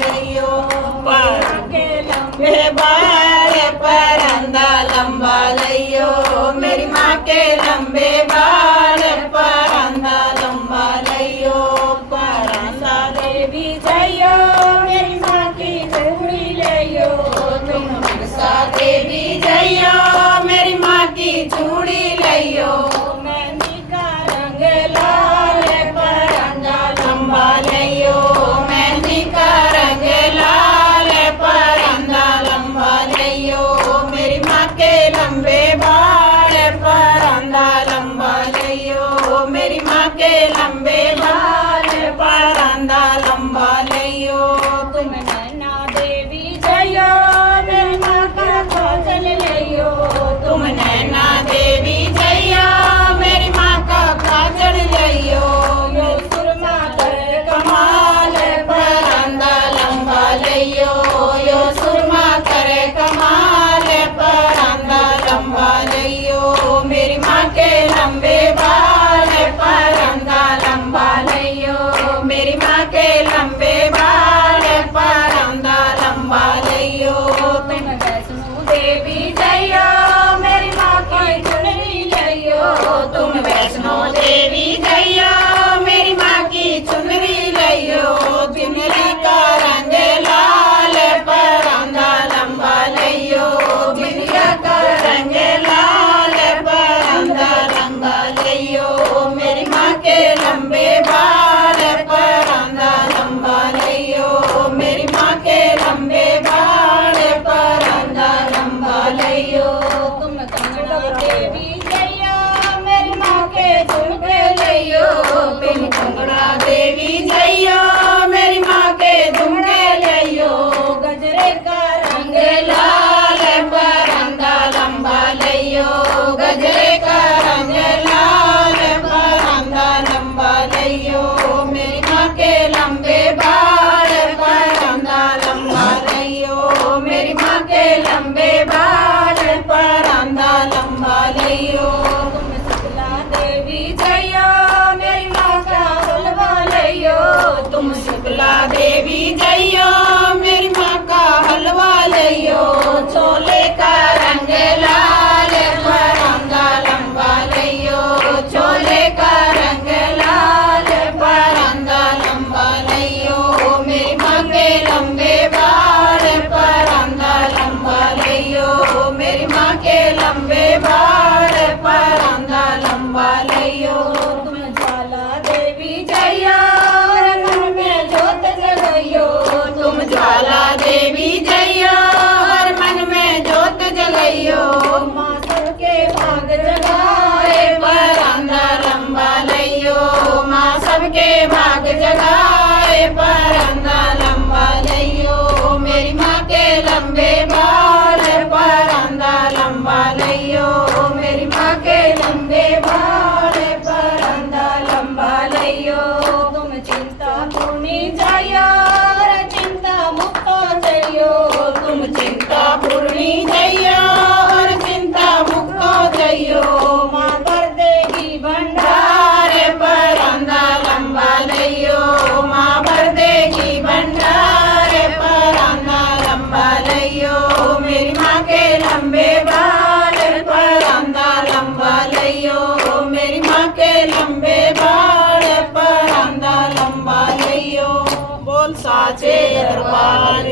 लियो पर के लंबे बाल परंदा लंबा लियो मेरी माँ के लंबे बाल परंदा लंबा लियो परंदा देवी जइयो मेरी माँ की चूड़ी लियो तुम मनसा देवी जइयो मेरी माँ की चूड़ी लियो मेहंदी का रंग लाल परंदा लंबा लियो मेहंदी का रंग लाल परंदा लंबा लियो मेरी माँ के लंबे बाल परंदा लंबा लियो मेरी माँ के लंबे बाल परंदा लंबा लियो तुम नैना देवी जइयो मेरी माँ का काजल लियो तुम नैना देवी जइयो मेरी माँ का काजल लियो यो सुरमा कर कमाल परंदा लंबा लियो यो सुरमा कर कमाल परंदा लंबा लियो मेरी माँ के लंबे बाल परंदा लंबा लियो मेरी माँ के लंबे बाल परंदा लंबा लियो तुम वैष्णो देवी जइयो मेरी माँ की चुनरी लियो तुम वैष्णो देवी जइयो मेरी माँ की चुनरी लियो चुनरी का रंग लाल परंदा लंबा लियो चुनरिया का रंग लाल परंदा लंबा लियो मेरी माँ के लंबे बाल परंदा लंबा लियो मेरी माँ के लंबे बाल परंदा लंबा लियो तुम कंगना देवी जइयो मेरी माँ के झुमके लियो तुम कंगना देवी जइयो मेरी माँ के झुमके लियो गजरे का रंग लाल परंदा लंबा लियो गजरे का रंग लाल परंदा लंबा लियो मेरी माँ के लंबे बाल परंदा लंबा लियो मेरी माँ के लंबे बाल परंदा लंबा लियो तुम शुक्ला देवी जइयो मेरी माँ का हलवा लियो तुम शुक्ला देवी जइयो मेरी माँ का हलवा लियो छोले का रंग लाल परंदा लंबा लियो छोले का रंग लाल परंदा लंबा लियो मेरी माँ के लंबे बाल परंदा लंबा लियो मेरी माँ के लंबे बाल परंदा लंबा लियो तुम ज्वाला देवी जइयो और मन में जोत जगइयो तुम ज्वाला देवी जइयो और मन में जोत जगइयो माँ सबके भाग जगाए परंदा लंबा लियो माँ सबके भाग जगाए परंदा लंबा लियो मेरी माँ के लंबे बाल परंदा लंबा लियो मेरी माँ के लंबे बाल परंदा लंबा लियो तुम चिंता पूर्णी जइयो और चिंता मुक्त जइयो तुम चिंता पूर्णी जइयो और चिंता मुक्त जइयो माँ भर देगी भंडार परंदा लंबा लियो माँ भर देगी भंडार परंदा लंबा लियो मेरी माँ के लंबे बाल परंदा लंबा लियो मेरी माँ के लंबे बाल परंदा लंबा लियो बोल साचे दरबार